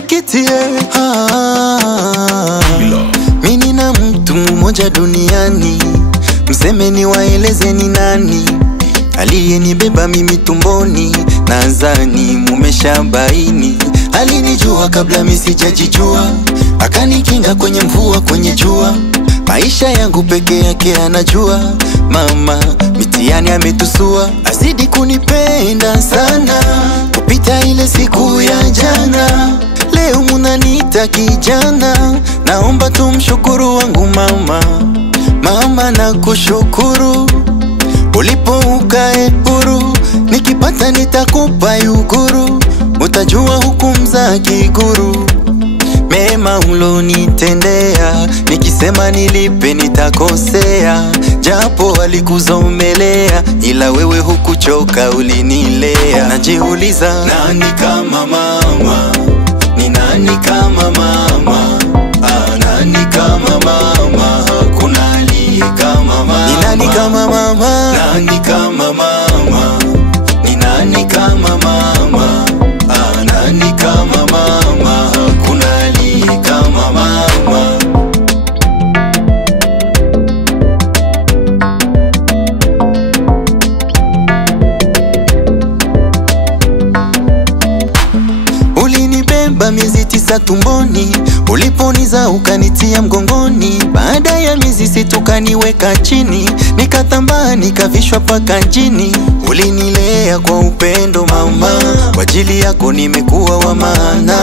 kiti mimi na mtu mmoja duniani, mseme ni waeleze ni nani aliyenibeba mimi tumboni, nadhani mumeshabaini. Alinijua kabla mimi sijajijua, akanikinga kwenye mvua kwenye jua, maisha yangu peke yake anajua. Mama mitihani ametusua, azidi kunipenda sana kupita ile siku ya jana. Leo munaniita kijana, naomba tumshukuru wangu mama. Mama nakushukuru, ulipo ukae huru, nikipata nitakupa yuguru, utajua hukumu za kiguru. Mema ulonitendea, nikisema nilipe nitakosea, japo alikuzomelea, ila wewe hukuchoka ulinilea. Najiuliza, nani kama mama? Ni nani kama mama? Nani kama mama? Hakuna aliye kama mama. Ni nani kama mama? Nani kama mama? Ni nani kama mama? Nani kama mama? Hakuna aliye kama mama. Ulinibeba miezi 9 tumboni, uliponiza ukanitia mgongoni. Baada ya miezi 6 ukaniweka chini, nikatambaa nikavishwa paka njini. Ulinilea kwa upendo mama, kwa ajili yako nimekuwa wa maana.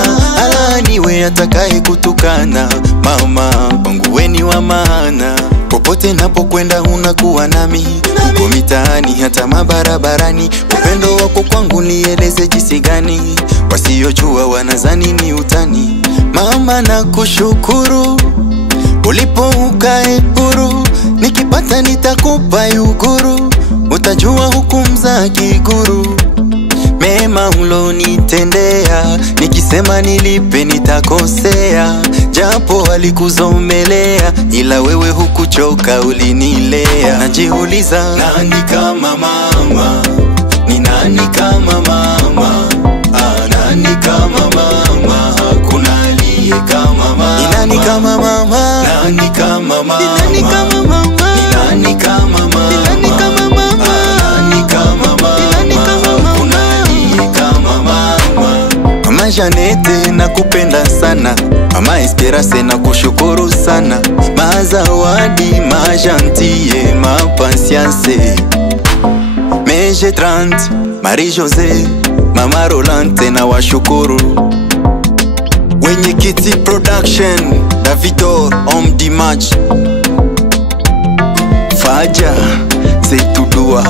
Alaniwe atakaye kutukana mama, kwangu we ni wa maana. Popote napokwenda unakuwa nami, uko mitaani hata mabarabarani. Upendo wako kwangu nieleze jinsi gani, wasiojua wanazani ni utani. Mama nakushukuru, ulipo ukae huru, nikipata nitakupa yuguru, utajua hukumu za kiguru. Mema ulonitendea, nikisema nilipe nitakosea, japo alikuzomelea, ila wewe hukuchoka ulinilea. Najiuliza, nani kama mama? Ni nani kama mama? Nani kama mama? Hakuna aliye kama mama. Ni nani kama mama? Nani kama mama? Ni nani kama mama? Ni nani kama mama? Ni nani kama mama? Nani kama mama? Ni nani kama mama? Hakuna aliye kama mama. Mama Janete nakupenda sana, Mama Esperance nakushukuru sana. Mazawadi, ma gentille, ma patience, Meje 30, Marie José, Mama Rolante na washukuru. Wenye Kiti Production, Davidor, Homme du Match, Faja, Zeitudua.